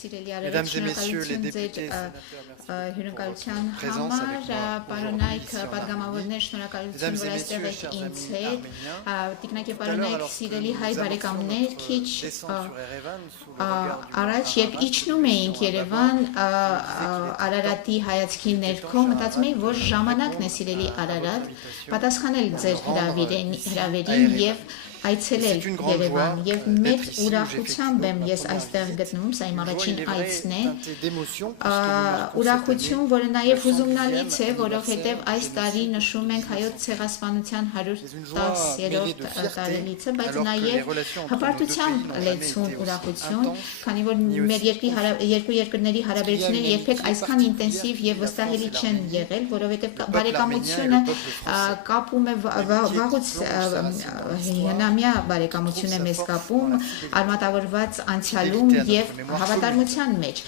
Սիրելի Mesdames արարած, et messieurs les շնորհակալություն députés et ձեր sénateurs, հյուրընկալության présence avec moi համար, pour պարոնայք mission պատգամավորներ, շնորհակալություն, որ այստեղ եք ինձ հետ, տիկնակ եւ պարոնայք, սիրելի հայ բարեկամներ, քիչ առաջ, երբ իջնում էինք Երևան, Արարատի հայացքի ներքո, մտածում էի, որ ժամանակն է սիրելի Արարատ, պատասխանել ձեր հրավերին եւ այցելել Երևան եւ մեծ ուրախությամբ եմ ես այստեղ գտնվում, սա իմ առաջին այցն է, ուրախություն, որը նաեւ հուզումնալից է, որովհետեւ այս տարի նշում ենք հայոց ցեղասպանության 110-րդ տարելիցը, բայց նաեւ հպարտությամբ լեցուն ուրախություն, քանի որ մեր երկու երկրների հարաբերությունները երբեք այսքան ինտենսիվ եւ վստահելի չեն եղել, որովհետեւ բարեկամությունը կապում է վաղուց հնամյա բարեկամություն է մեզ կապում, արմատավորված անցյալում եւ հավատարմության մեջ։